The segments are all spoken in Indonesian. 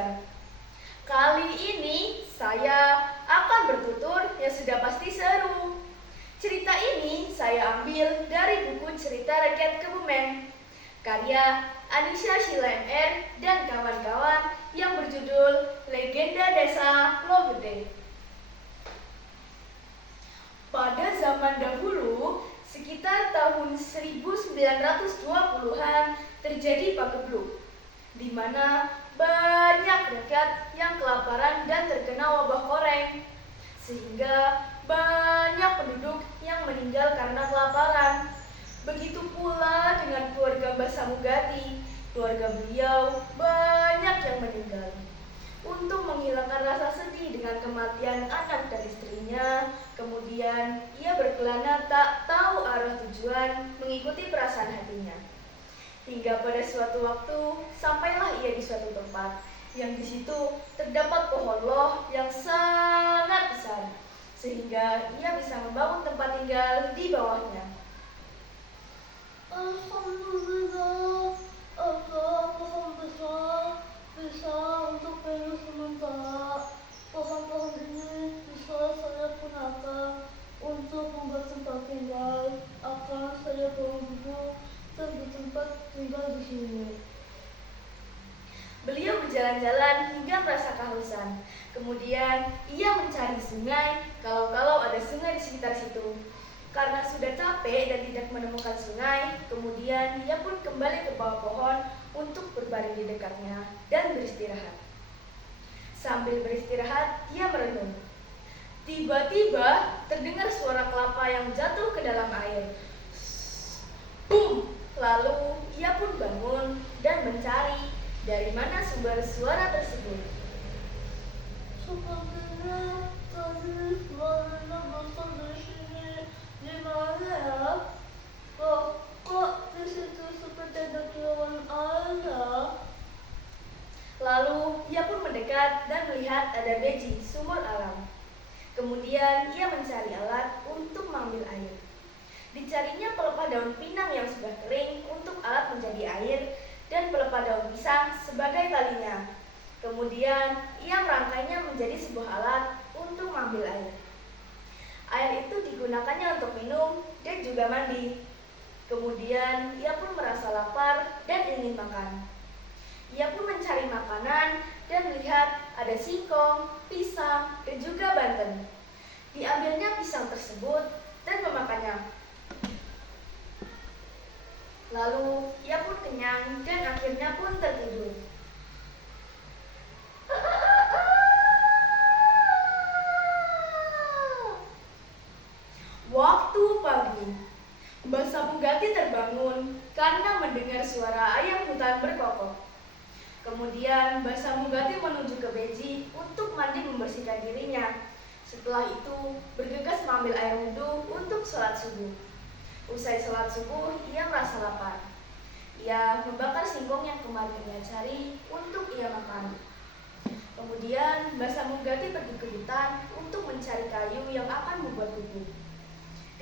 belajar. Kali ini saya akan bertutur yang sudah pasti seru. Cerita ini saya ambil dari buku Cerita Rakyat Kebumen, karya Anisha Sheila MR dan kawan-kawan yang berjudul Legenda Desa Logede. Pada zaman dahulu, sekitar tahun 1920-an terjadi pagebluk, di mana banyak rakyat yang kelaparan dan terkena wabah koreng, sehingga banyak penduduk yang meninggal karena kelaparan. Begitu pula dengan keluarga Mbah Samugati, keluarga beliau banyak yang meninggal. Untuk menghilangkan rasa sedih dengan kematian anak dan istrinya, kemudian ia berkelana tak tahu arah tujuan mengikuti perasaan hatinya. Hingga pada suatu waktu, sampailah ia di suatu tempat, yang di situ terdapat pohon loh yang sangat besar, sehingga ia bisa membangun tempat tinggal di bawahnya. Alhamdulillah, Allah pohon besar bisa untuk periode sementara. Pohon-pohon ini bisa saya gunakan untuk membuat tempat tinggal. Akan saya bangun dulu dan bertempat tinggal di sini. Beliau berjalan-jalan hingga merasa kehausan. Kemudian ia mencari sungai, kalau-kalau ada sungai di sekitar situ. Karena sudah capek dan tidak menemukan sungai, kemudian ia pun kembali ke bawah pohon untuk berbaring di dekatnya dan beristirahat. Sambil beristirahat, ia merenung. Tiba-tiba terdengar suara kelapa yang jatuh ke dalam air. Bum! Lalu ia pun bangun dan mencari dari mana sumber suara tersebut. Sepertinya tadi suaranya berasal dari sini. Di mana ya? Kok di situ seperti ada kilauan air ya? Lalu ia pun mendekat dan melihat ada beji, sumur alam. Kemudian ia mencari alat untuk mengambil air. Dicarinya pelepah daun pinang yang sudah kering untuk alat menjadi air dan pelepah daun pisang sebagai talinya. Kemudian ia merangkainya menjadi sebuah alat untuk mengambil air. Air itu digunakannya untuk minum dan juga mandi. Kemudian ia pun merasa lapar dan ingin makan. Ia pun mencari makanan dan melihat ada singkong, pisang, dan juga banten. Diambilnya pisang tersebut dan memakannya. Lalu ia pun kenyang dan akhirnya pun tertidur. Waktu pagi, Mbah Samugati terbangun karena mendengar suara ayam hutan berkokok. Kemudian Mbah Samugati menuju ke beji untuk mandi membersihkan dirinya. Setelah itu bergegas mengambil air wudhu untuk sholat subuh. Usai sholat subuh, ia merasa lapar. Ia membakar singkong yang kemarin ia cari untuk ia makan. Kemudian Mbah Samugati pergi ke hutan untuk mencari kayu yang akan membuat bubuk.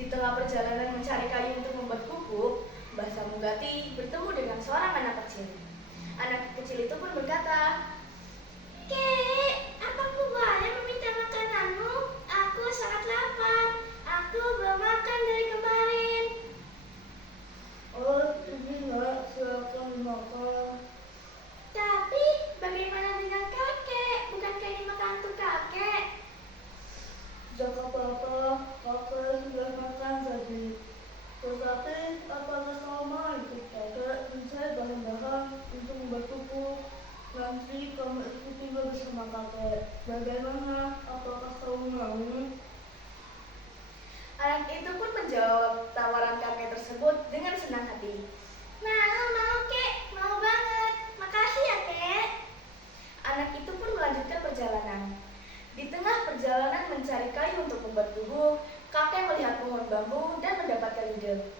Di tengah perjalanan mencari kayu untuk membuat bubuk, Mbah Samugati bertemu dengan seorang anak kecil. Anak kecil itu pun berkata, Kek, apakah boleh meminta makananmu? Aku sangat lapar. Aku belum makan dari kemarin. Oh, ini nak, silakan makan. Tapi, bagaimana dengan kakek? Bukankah ini makan untuk kakek? Jangan apa-apa, kakek sudah makan tadi. Tetapi, apakah kau mau ikut kakek mencari bahan-bahan untuk membuat pupuk? Nanti kamu ikut tinggal bersama kakek. Bagaimana? Apakah kau mau? anak itu pun menjawab tawaran kakek tersebut dengan senang hati. Mau, kek. Mau banget. Makasih ya, kek. Anak itu pun melanjutkan perjalanan. Di tengah perjalanan mencari kayu untuk membuat bubuk, kakek melihat pohon bambu dan mendapatkan ide.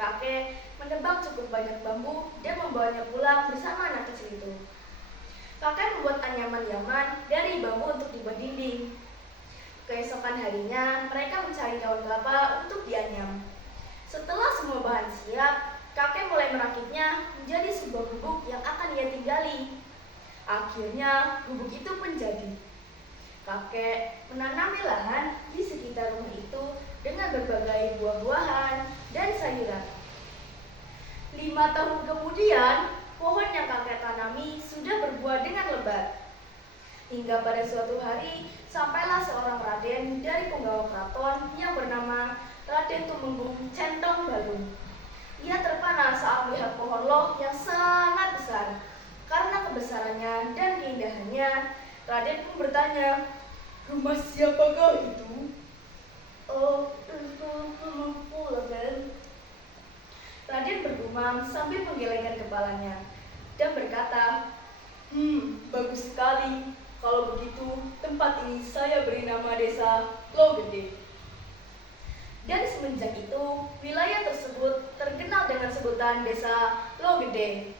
Kakek menebang cukup banyak bambu dan membawanya pulang bersama anak kecil itu. Kakek membuat anyaman-anyaman dari bambu untuk dibuat dinding. Keesokan harinya, mereka mencari daun kelapa untuk dianyam. Setelah semua bahan siap, kakek mulai merakitnya menjadi sebuah gubuk yang akan ia tinggali. Akhirnya gubuk itu pun jadi. Kakek menanami lahan di sekitar rumah itu dengan berbagai buah-buahan dan sayuran. 5 tahun kemudian, pohon yang kakek tanami sudah berbuah dengan lebat. Hingga pada suatu hari, sampailah seorang raden dari penggawa keraton yang bernama Raden Tumenggung Centong Balung. Ia terpana saat melihat pohon loh yang sangat besar. Karena kebesarannya dan keindahannya, Raden pun bertanya, "Rumah siapakah itu?" "Oh, itu rumahku, Raden." Raden bergumam sambil menggelengkan kepalanya dan berkata, bagus sekali. Kalau begitu, tempat ini saya beri nama desa Logede." Dan semenjak itu, wilayah tersebut terkenal dengan sebutan desa Logede.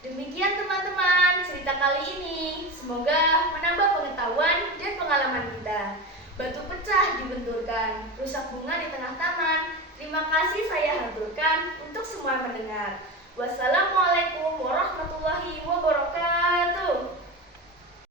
Demikian teman-teman cerita kali ini. Semoga menambah pengetahuan dan pengalaman kita. Batu pecah dibenturkan, rusak bunga di tengah taman. Terima kasih saya haturkan untuk semua mendengar. Wassalamualaikum warahmatullahi wabarakatuh.